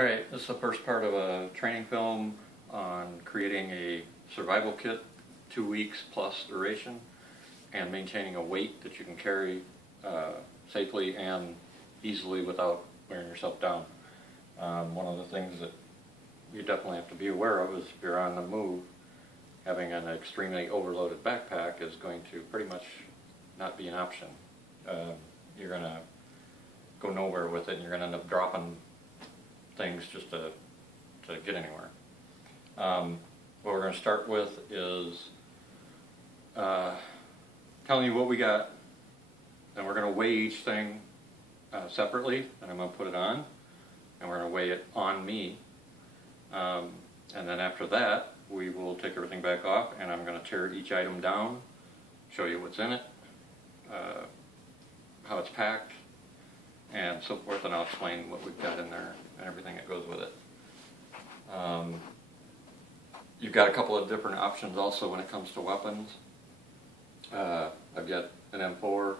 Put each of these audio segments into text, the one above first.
Alright, this is the first part of a training film on creating a survival kit, 2 weeks plus duration, and maintaining a weight that you can carry safely and easily without wearing yourself down. One of the things that you definitely have to be aware of is if you're on the move, having an extremely overloaded backpack is going to pretty much not be an option. You're going to go nowhere with it, and you're going to end up dropping things just to get anywhere. What we're going to start with is telling you what we got, and we're going to weigh each thing separately, and I'm going to put it on, and we're going to weigh it on me, and then after that we will take everything back off, and I'm going to tear each item down, show you what's in it, how it's packed, and so forth, and I'll explain what we've got in there and everything that goes with it. You've got a couple of different options also when it comes to weapons. I've got an M4,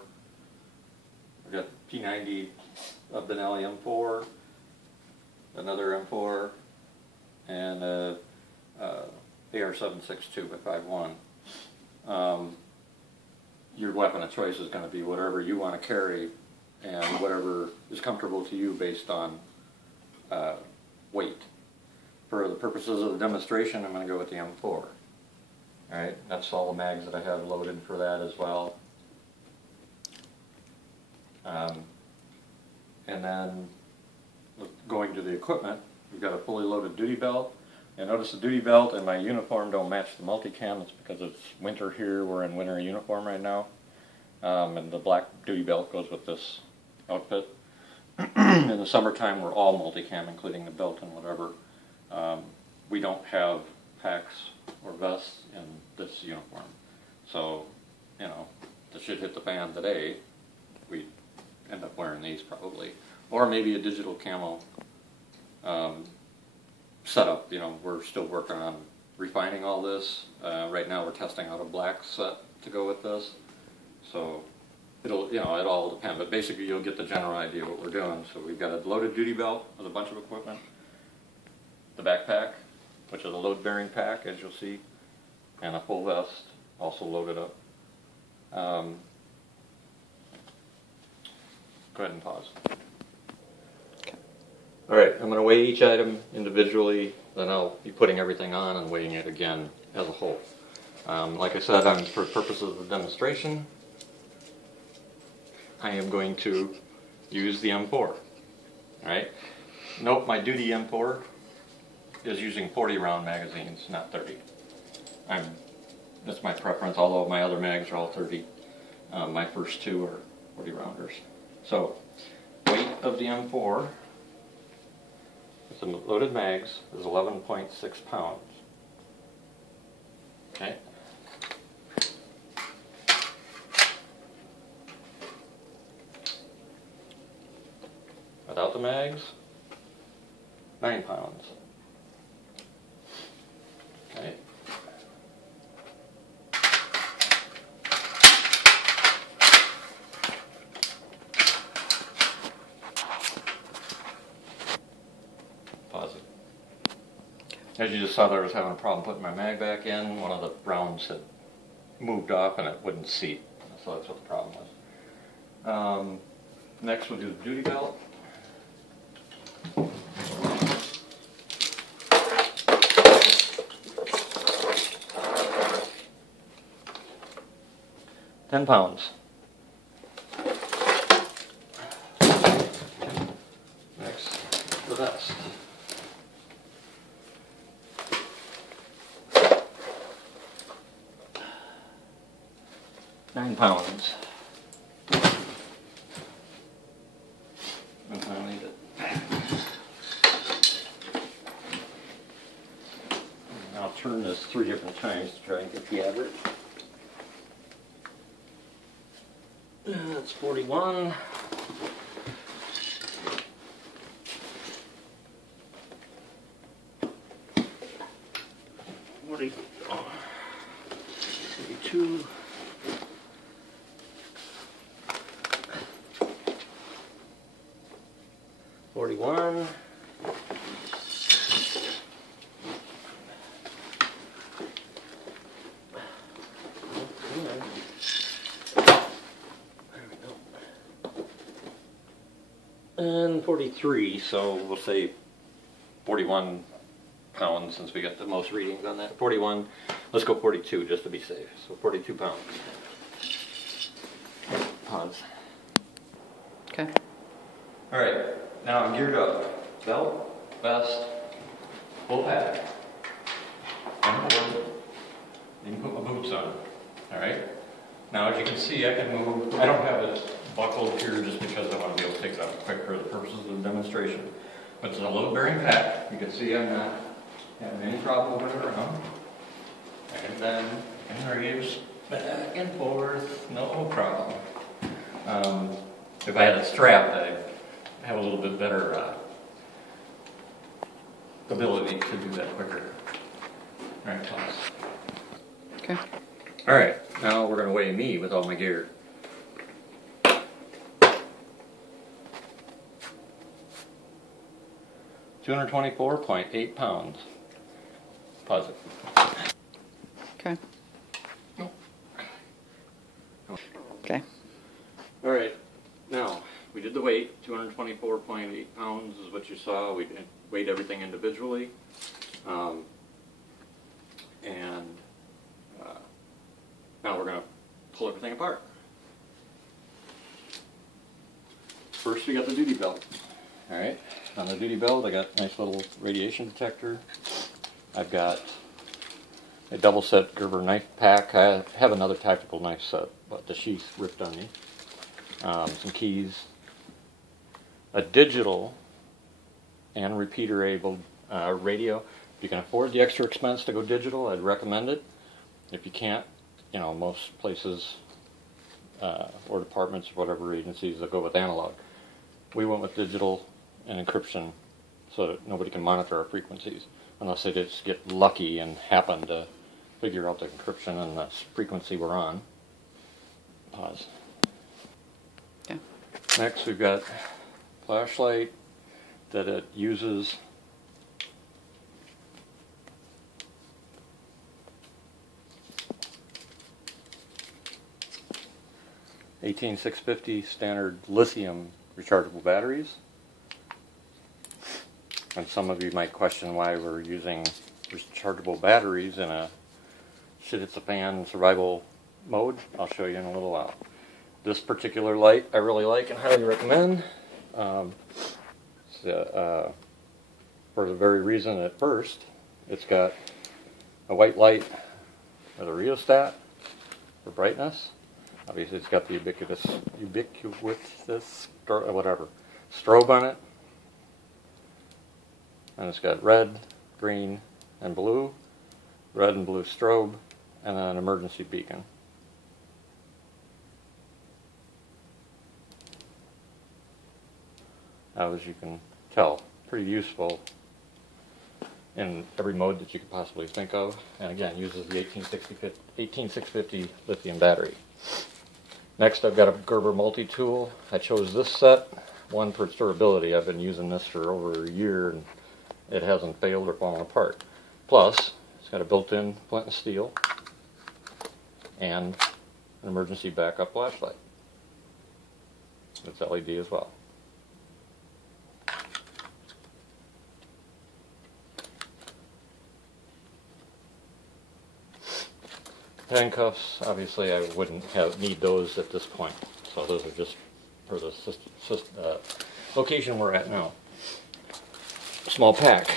I've got P90 of Benelli M4, another M4, and a AR-762 by 5.1. Your weapon of choice is going to be whatever you want to carry and whatever is comfortable to you based on weight. For the purposes of the demonstration, I'm going to go with the M4. Alright, that's all the mags that I have loaded for that as well. And then going to the equipment, we've got a fully loaded duty belt. And notice the duty belt and my uniform don't match the multicam. It's because it's winter here. We're in winter uniform right now. And the black duty belt goes with this outfit. In the summertime, we're all multicam, including the belt and whatever. We don't have packs or vests in this uniform. So, you know, if the shit hit the fan today, we'd end up wearing these probably. Or maybe a digital camo setup. You know, we're still working on refining all this. Right now we're testing out a black set to go with this. So it'll, it all depend, but basically you'll get the general idea of what we're doing. So we've got a loaded duty belt with a bunch of equipment, the backpack, which is a load bearing pack, as you'll see, and a full vest, also loaded up. Go ahead and pause. Okay. Alright, I'm going to weigh each item individually, then I'll be putting everything on and weighing it again as a whole. Like I said, for purposes of the demonstration, I am going to use the M4. Alright? Note my duty M4 is using 40 round magazines, not 30. That's my preference, although my other mags are all 30. My first two are 40 rounders. So, weight of the M4 with the loaded mags is 11.6 pounds. Okay? Without the mags, 9 pounds. Okay. Pause it. As you just saw there, I was having a problem putting my mag back in. One of the rounds had moved off and it wouldn't seat. So that's what the problem was. Next we'll do the duty belt. £10. Next, the vest. £9. And I'll need it. I'll turn this 3 different times to try and get the average. That's 41. 42. 41. And 43, so we'll say 41 pounds since we got the most readings on that. 41, let's go 42 just to be safe. So 42 pounds. Pause. Okay. Alright, now I'm geared up. Belt, vest, full pack. On board. You can put my boots on. Alright? Now as you can see, I can move. I don't have it buckled here just because I want to be able to take it off quick for the purposes of the demonstration. But it's a load-bearing pack. You can see I'm not having any problem moving it around. I can bend and raise back and forth, no problem. If I had it strapped, I'd have a little bit better ability to do that quicker. All right, pause. Okay. All right, now we're going to weigh me with all my gear. $224.8 pounds. Pause it. Okay. Okay. All right, now we did the weight. 224.8 pounds is what you saw. We weighed everything individually. Now we're going to pull everything apart. First we got the duty belt. All right, on the duty belt I got a nice little radiation detector. I've got a double set Gerber knife pack. I have another tactical knife set, but the sheath ripped on me. Some keys, a digital and repeater able radio. If you can afford the extra expense to go digital, I'd recommend it. If you can't, you know, most places or departments or whatever agencies that go with analog. We went with digital and encryption so that nobody can monitor our frequencies unless they just get lucky and happen to figure out the encryption and the frequency we're on. Pause. Okay. Next we've got flashlight that it uses $18,650 standard lithium rechargeable batteries. And some of you might question why we're using rechargeable batteries in a shit hits the fan survival mode. I'll show you in a little while. This particular light I really like and highly recommend. For the very reason at first, it's got a white light with a rheostat for brightness. Obviously it's got the ubiquitous strobe on it. And it's got red, green, and blue. Red and blue strobe, and then an emergency beacon. Now, as you can tell, pretty useful in every mode that you could possibly think of. And again, uses the 18650 lithium battery. Next, I've got a Gerber multi-tool. I chose this set, one for its durability. I've been using this for over a year and it hasn't failed or fallen apart. Plus, it's got a built-in flint and steel and an emergency backup flashlight. It's LED as well. Handcuffs, obviously I wouldn't need those at this point. So those are just for the location we're at now. Small pack.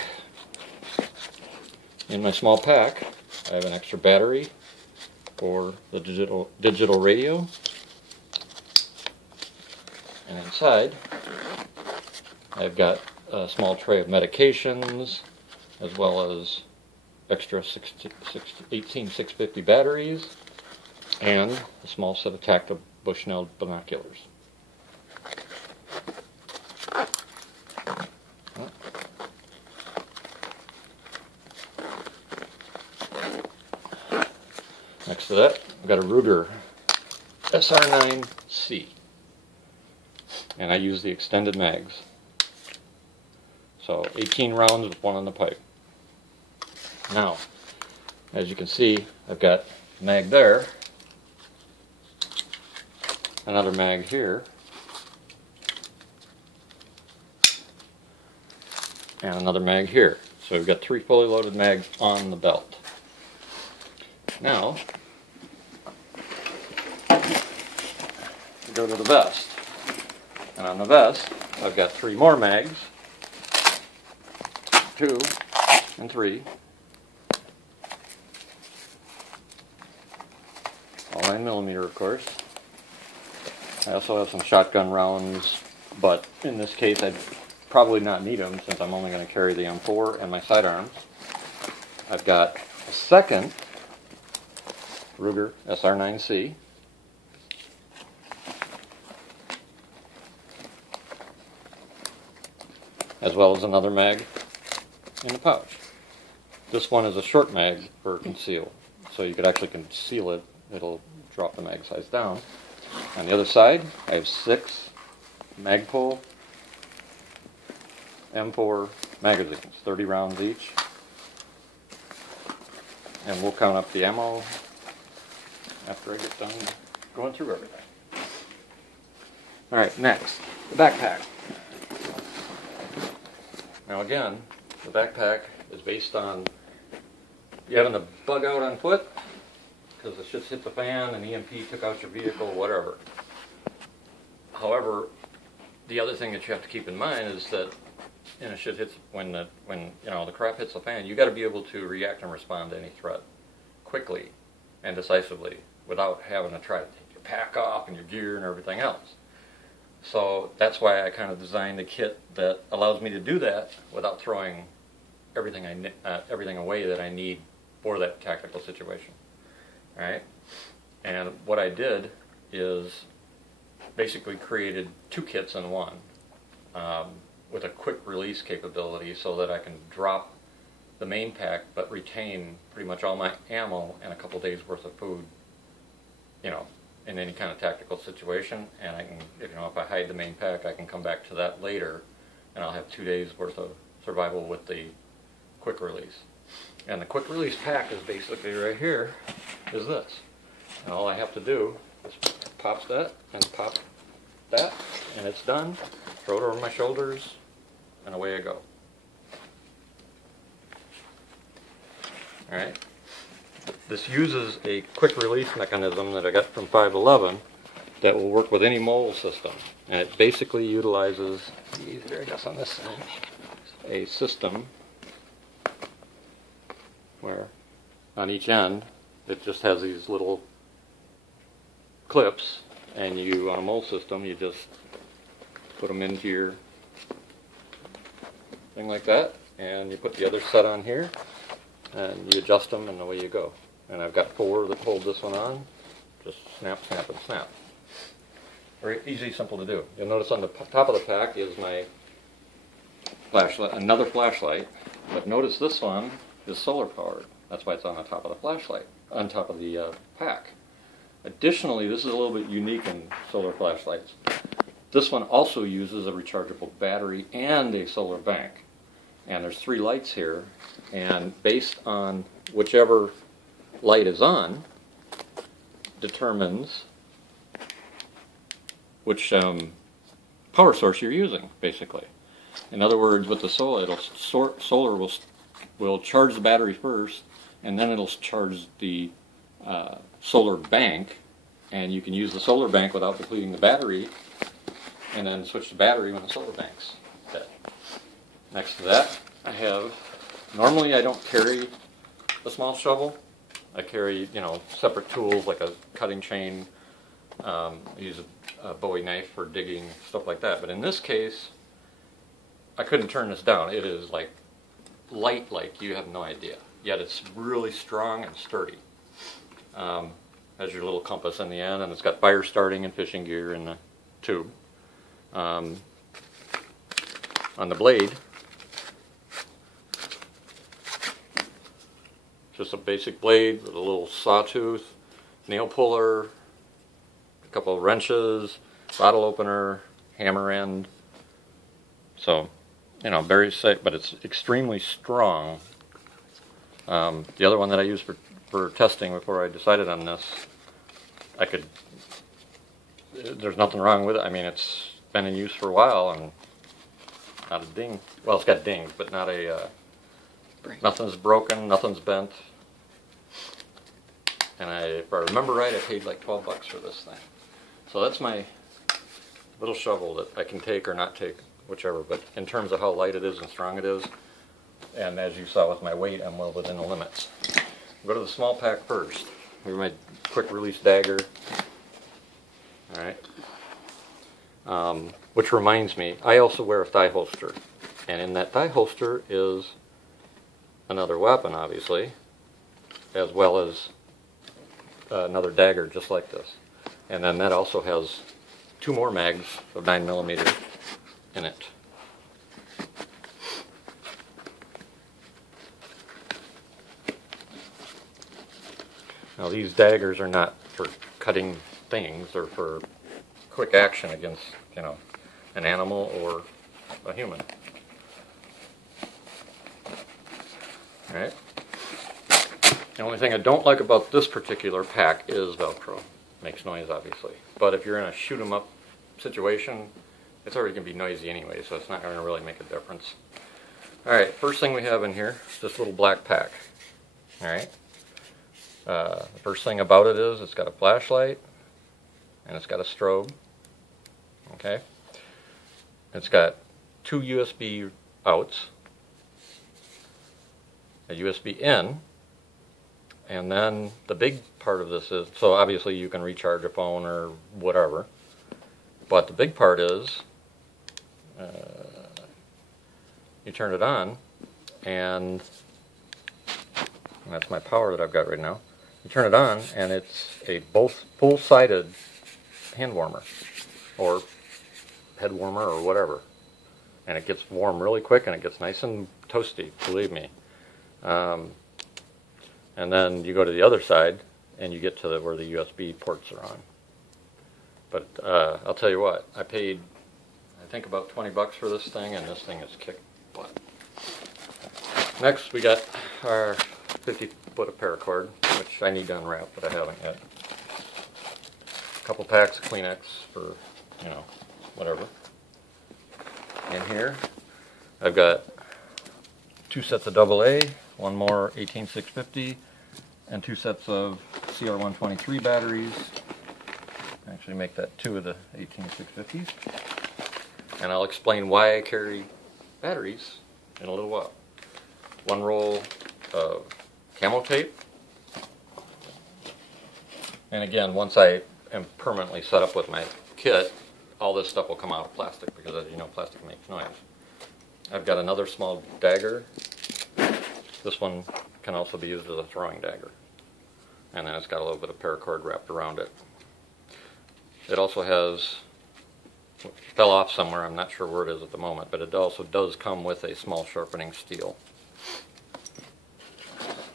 In my small pack, I have an extra battery for the digital radio. And inside, I've got a small tray of medications, as well as extra 18650 batteries, and a small set of tactile Bushnell binoculars. Next to that, I've got a Ruger SR9C, and I use the extended mags. So 18 rounds with one on the pipe. Now, as you can see, I've got a mag there, another mag here, and another mag here. So we've got 3 fully loaded mags on the belt. Now, we go to the vest. And on the vest, I've got 3 more mags, 2 and 3. All 9mm, of course. I also have some shotgun rounds, but in this case I'd probably not need them since I'm only going to carry the M4 and my sidearms. I've got a second Ruger SR9C. As well as another mag in the pouch. This one is a short mag for conceal, so you could actually conceal it. It'll drop the mag size down. On the other side, I have 6 Magpul M4 magazines, 30 rounds each. And we'll count up the ammo after I get done going through everything. Alright, next, the backpack. Now again, the backpack is based on you having to bug out on foot because the shit's hit the fan and EMP took out your vehicle, whatever. However, the other thing that you have to keep in mind is that shit hits when the crap hits the fan, you got to be able to react and respond to any threat quickly and decisively without having to try to take your pack off and your gear and everything else. So that's why I kind of designed a kit that allows me to do that without throwing everything away that I need for that tactical situation. All right? And what I did is basically created 2 kits in one with a quick release capability so that I can drop the main pack but retain pretty much all my ammo and a couple days worth of food, in any kind of tactical situation. And I can, if I hide the main pack, I can come back to that later and I'll have 2 days worth of survival with the quick release. And the quick release pack is basically right here, is this. And all I have to do is pop that and pop that, and it's done. Throw it over my shoulders, and away I go. Alright. This uses a quick release mechanism that I got from 511 that will work with any mole system. And it basically utilizes, there it is on this side, a system where on each end it just has these little clips, and you, on a mole system, you just put them into your thing like that, and you put the other set on here, and you adjust them, and away you go. And I've got 4 that hold this one on. Just snap, snap, and snap. Very easy, simple to do. You'll notice on the top of the pack is my flashlight, another flashlight, but notice this one is solar powered. That's why it's on the top of the flashlight, on top of the pack. Additionally, this is a little bit unique in solar flashlights. This one also uses a rechargeable battery and a solar bank. And there's 3 lights here, and based on whichever light is on, determines which power source you're using, basically. In other words, with the solar, solar will charge the battery first, and then it'll charge the solar bank, and you can use the solar bank without depleting the battery, and then switch the battery when the solar bank's dead. Next to that, I have, normally I don't carry a small shovel. I carry, separate tools like a cutting chain, I use a Bowie knife for digging, stuff like that. But in this case, I couldn't turn this down. It is like light like you have no idea. Yet it's really strong and sturdy. Has your little compass in the end, and it's got fire starting and fishing gear in the tube. On the blade, just a basic blade with a little sawtooth, nail puller, a couple of wrenches, bottle opener, hammer end. So you know, very safe, but it's extremely strong. The other one that I used for testing before I decided on this, there's nothing wrong with it. I mean, it's been in use for a while and not a ding. Well, it's got dings, but not a, nothing's broken, nothing's bent. And if I remember right, I paid like 12 bucks for this thing. So that's my little shovel that I can take or not take, whichever. But in terms of how light it is and strong it is, and as you saw with my weight, I'm well within the limits. Go to the small pack first. Here's my quick release dagger. All right. Which reminds me, I also wear a thigh holster. And in that thigh holster is another weapon, obviously, as well as another dagger just like this. And then that also has 2 more mags of 9mm in it. Now these daggers are not for cutting things or for quick action against, you know, an animal or a human. All right. The only thing I don't like about this particular pack is Velcro. Makes noise, obviously. But if you're in a shoot 'em up situation, it's already going to be noisy anyway, so it's not going to really make a difference. All right, first thing we have in here is this little black pack. All right. The first thing about it is it's got a flashlight and it's got a strobe. Okay. It's got 2 USB outs, a USB in, and then the big part of this is, so obviously you can recharge a phone or whatever, but the big part is you turn it on, and that's my power that I've got right now. You turn it on, and it's a both full-sided hand warmer, or head warmer, or whatever. And it gets warm really quick, and it gets nice and toasty, believe me. And then you go to the other side, and you get to where the USB ports are on. But I'll tell you what, I paid, I think, about 20 bucks for this thing, and this thing is kick butt. Next, we got our 50-foot of paracord, which I need to unwrap, but I haven't yet. A couple packs of Kleenex for, you know, whatever. In here, I've got 2 sets of AA, 1 more 18650, and 2 sets of CR123 batteries. Actually make that 2 of the 18650s. And I'll explain why I carry batteries in a little while. 1 roll of camo tape. And again, once I am permanently set up with my kit, all this stuff will come out of plastic, because as you know, plastic makes noise. I've got another small dagger. This one can also be used as a throwing dagger. And then it's got a little bit of paracord wrapped around it. It also has, fell off somewhere, I'm not sure where it is at the moment, but it also does come with a small sharpening steel.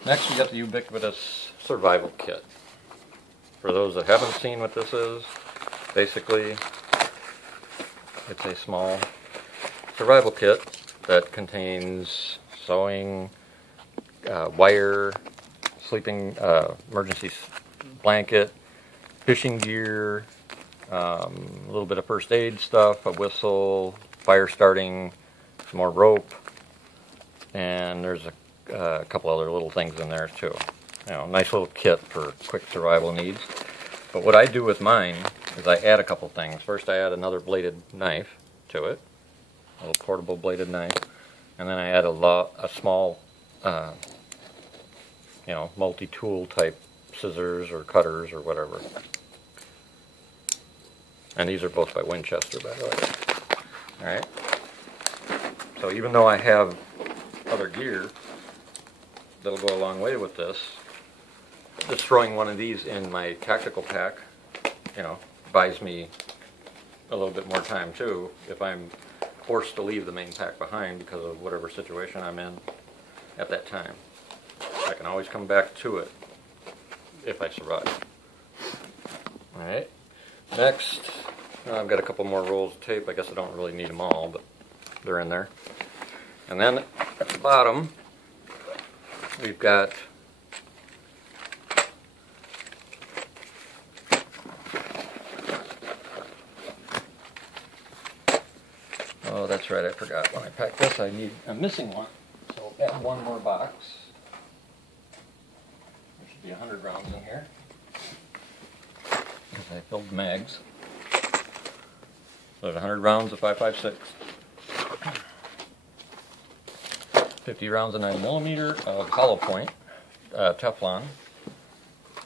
Next, we got the ubiquitous survival kit. For those that haven't seen what this is, basically it's a small survival kit that contains sewing, wire, sleeping, emergency blanket, fishing gear, a little bit of first aid stuff, a whistle, fire starting, some more rope, and there's a couple other little things in there too. You know, nice little kit for quick survival needs. But what I do with mine is I add a couple things. First, I add another bladed knife to it, a little portable bladed knife, and then I add a small, you know, multi-tool type scissors or cutters or whatever. And these are both by Winchester, by the way. All right. So even though I have other gear that'll go a long way with this, just throwing one of these in my tactical pack, you know, buys me a little bit more time too if I'm forced to leave the main pack behind because of whatever situation I'm in at that time. I can always come back to it if I survive. Alright, next, I've got a couple more rolls of tape. I guess I don't really need them all, but they're in there. And then at the bottom, we've got oh, that's right, I forgot when I packed this I'm missing one. So add one more box. There should be 100 rounds in here. Because I filled mags. So there's 100 rounds of 5.56. 50 rounds of 9mm of hollow point Teflon,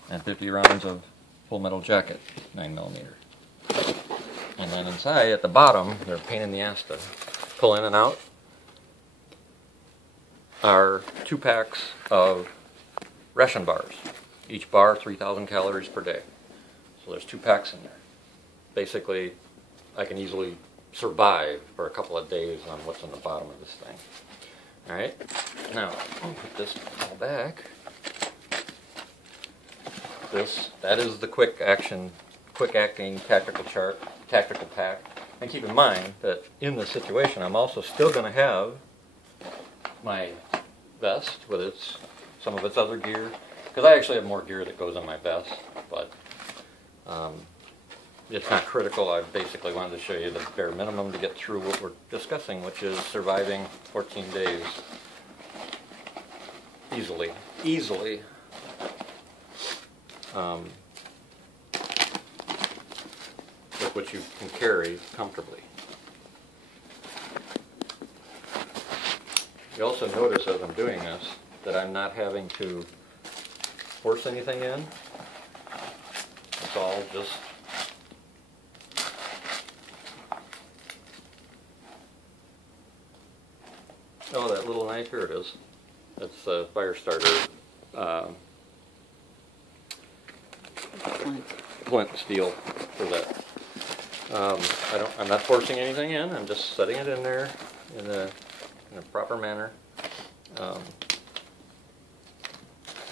and 50 rounds of Full Metal Jacket 9mm. And then inside, at the bottom, they're a pain in the ass to pull in and out, are 2 packs of ration bars. Each bar 3,000 calories per day. So there's 2 packs in there. Basically, I can easily survive for a couple of days on what's on the bottom of this thing. Alright, now I'll put this all back. That is the quick acting tactical pack. And keep in mind that in this situation I'm also still going to have my vest with some of its other gear. Because I actually have more gear that goes on my vest, but it's not critical. I basically wanted to show you the bare minimum to get through what we're discussing, which is surviving 14 days easily. With what you can carry comfortably. You also notice as I'm doing this that I'm not having to force anything in. It's all just oh, that little knife, here it is. That's a fire starter flint steel for that. I'm not forcing anything in. I'm just setting it in there in a proper manner.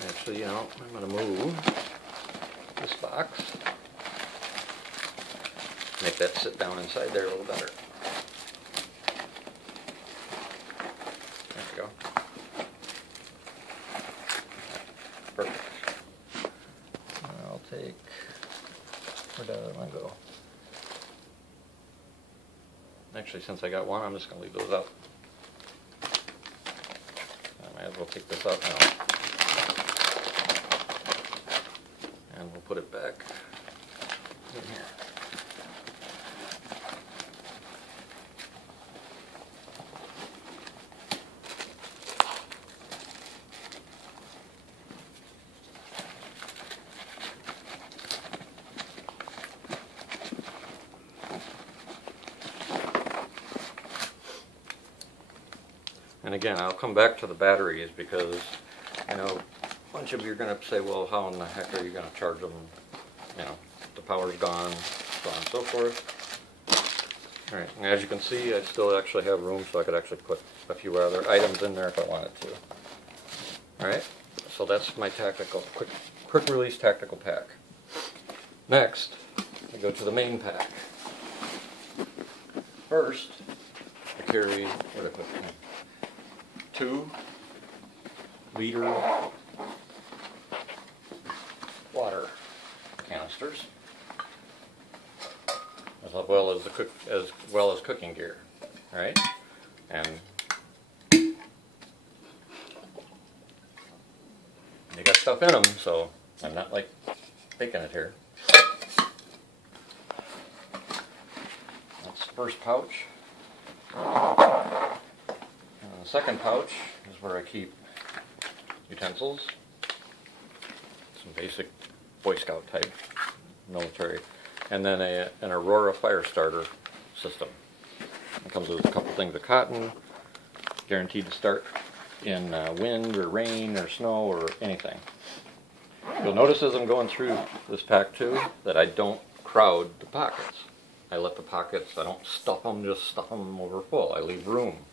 Actually, you know, I'm going to move this box. Make that sit down inside there a little better. There we go. Perfect. I'll take, where did that one go? Actually, since I got one, I'm just going to leave those out. I might as well take this out now. And we'll put it back in here. And again, I'll come back to the batteries because I know a bunch of you are going to say, well, how in the heck are you going to charge them? You know, the power's gone, so on and so forth. Alright, and as you can see, I still actually have room, so I could actually put a few other items in there if I wanted to. Alright, so that's my tactical, quick release tactical pack. Next, we go to the main pack. First, I carry, what did I put in? 2-liter water canisters, as well as cooking gear. All right, and you got stuff in them, so I'm not like faking it here. That's the first pouch. The second pouch is where I keep utensils, some basic Boy Scout type military, and then an Aurora fire starter system. It comes with a couple things of cotton, guaranteed to start in wind or rain or snow or anything. You'll notice as I'm going through this pack too that I don't crowd the pockets. I let the pockets, I don't stuff them, just stuff them over full. I leave room.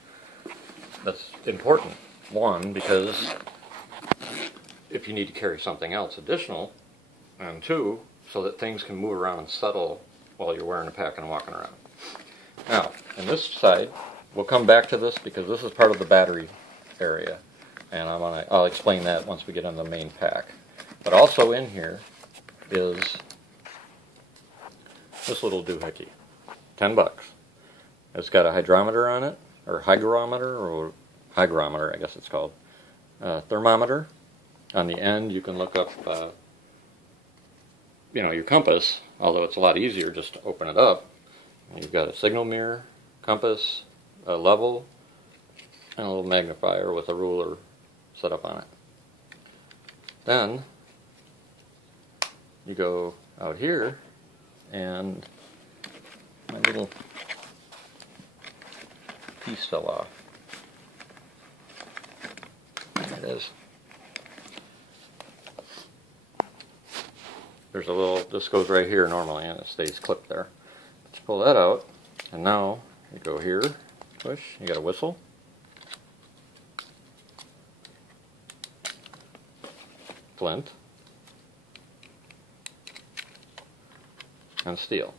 That's important. One, because if you need to carry something else additional, and two, so that things can move around and settle while you're wearing a pack and walking around. Now, on this side, we'll come back to this because this is part of the battery area, and I'll explain that once we get on the main pack. But also in here is this little doohickey, $10. It's got a hydrometer on it, or hygrometer, I guess it's called, thermometer. On the end, you can look up, your compass. Although it's a lot easier just to open it up. You've got a signal mirror, compass, a level, and a little magnifier with a ruler set up on it. Then you go out here, and my little piece fell off. There it is. There's a little, this goes right here normally, and it stays clipped there. Let's pull that out, and now you go here, push, you got a whistle. Flint. And steel.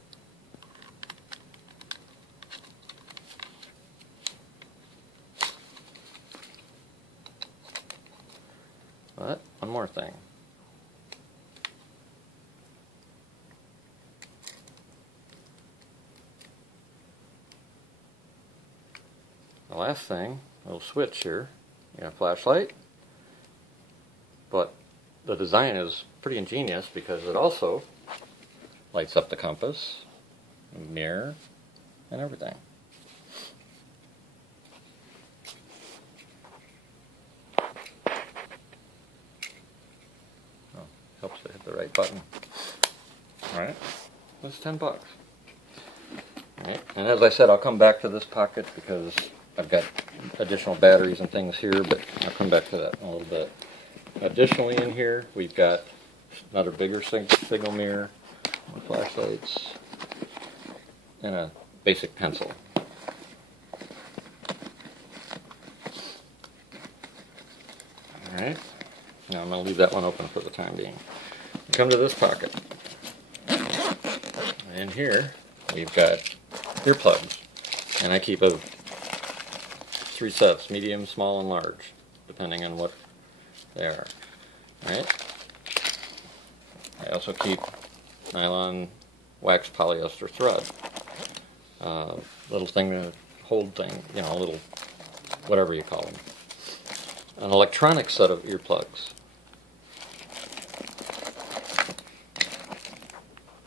But, one more thing. The last thing, a little switch here, you got a flashlight, but the design is pretty ingenious because it also lights up the compass, mirror, and everything. Oh, helps to hit the right button. Alright, that's $10. Alright, and as I said, I'll come back to this pocket because I've got additional batteries and things here, but I'll come back to that in a little bit. Additionally in here, we've got another bigger signal mirror, flashlights, and a basic pencil. Alright, now I'm going to leave that one open for the time being. Come to this pocket. In here, we've got earplugs, and I keep 3 sets, medium, small, and large, depending on what they are. Alright. I also keep nylon wax polyester thread. Little thing to hold thing, a little, whatever you call them. An electronic set of earplugs.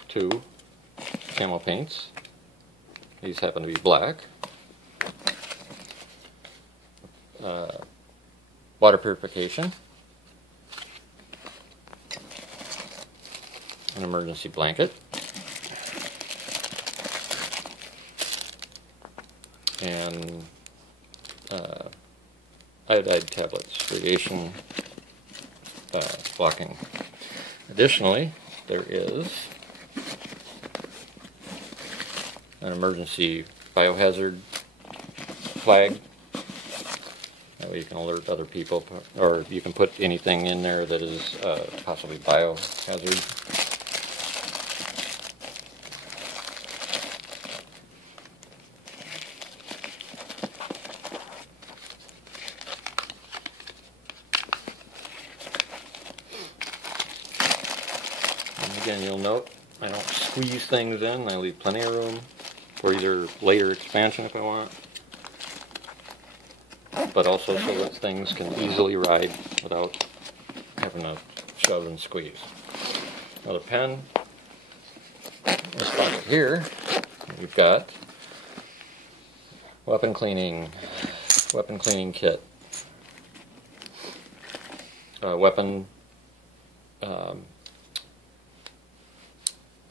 2 camo paints. These happen to be black. Water purification, an emergency blanket, and iodide tablets, radiation blocking. Additionally, there is an emergency biohazard flag. That way you can alert other people, or you can put anything in there that is possibly biohazard. And again, you'll note I don't squeeze things in. I leave plenty of room for either later expansion if I want, but also so that things can easily ride without having to shove and squeeze. Another pen. This pocket here, we've got weapon cleaning kit.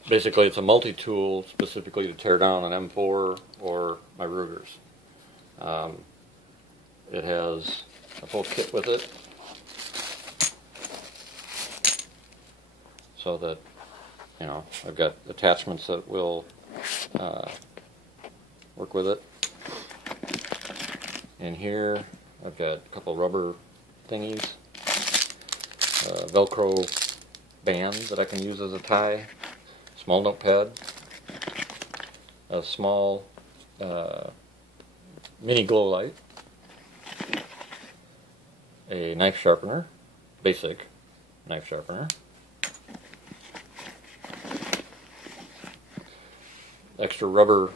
Basically it's a multi-tool specifically to tear down an M4 or my Rugers. It has a full kit with it, so that, I've got attachments that will work with it. In here, I've got a couple rubber thingies, a Velcro band that I can use as a tie, small notepad, a small mini glow light, a knife sharpener, basic knife sharpener, extra rubber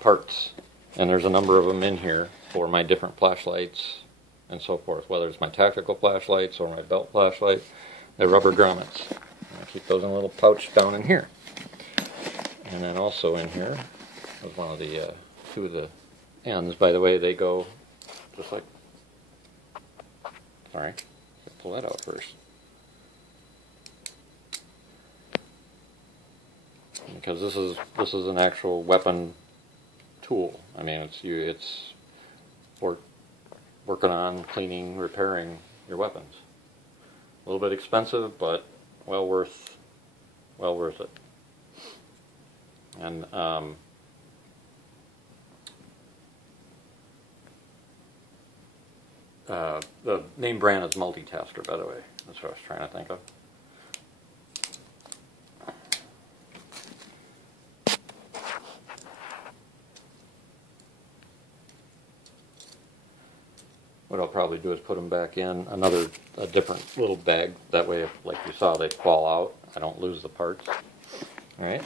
parts, and there's a number of them in here for my different flashlights and so forth, whether it's my tactical flashlights or my belt flashlight. They're rubber grommets. I keep those in a little pouch down in here. And then also in here is one of the two of the ends. By the way, they go just like, sorry, pull that out first. Because this is an actual weapon tool. I mean, it's working on cleaning, repairing your weapons. A little bit expensive, but well worth it. And the name brand is Multitasker, by the way. That's what I was trying to think of. What I'll probably do is put them back in a different little bag. That way, if, like you saw, they fall out, I don't lose the parts. All right.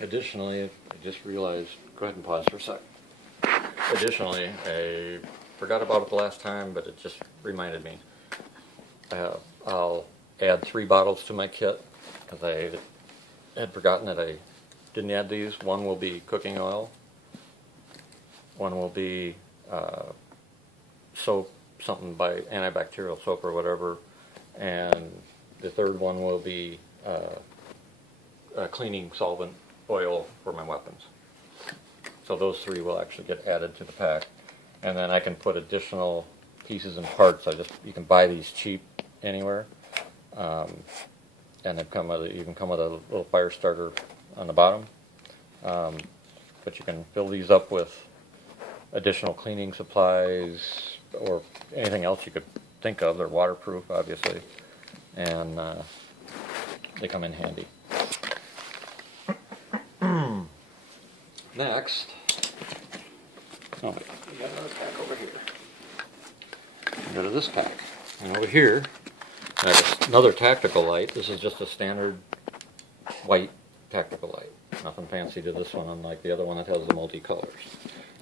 Additionally, I just realized, go ahead and pause for a sec. Additionally, I forgot about it the last time, but it just reminded me. I'll add 3 bottles to my kit, because I had forgotten that I didn't add these. One will be cooking oil, one will be soap, something by antibacterial soap or whatever, and the third one will be a cleaning solvent oil for my weapons. So those 3 will actually get added to the pack, and then I can put additional pieces and parts. You can buy these cheap anywhere, and they come with you can come with a little fire starter on the bottom, but you can fill these up with additional cleaning supplies or anything else you could think of. They're waterproof, obviously, and they come in handy. Next, we got another pack over here. Go to this pack, and over here, I have another tactical light. This is just a standard white tactical light. Nothing fancy to this one, unlike the other one that has the multicolors.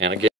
And again,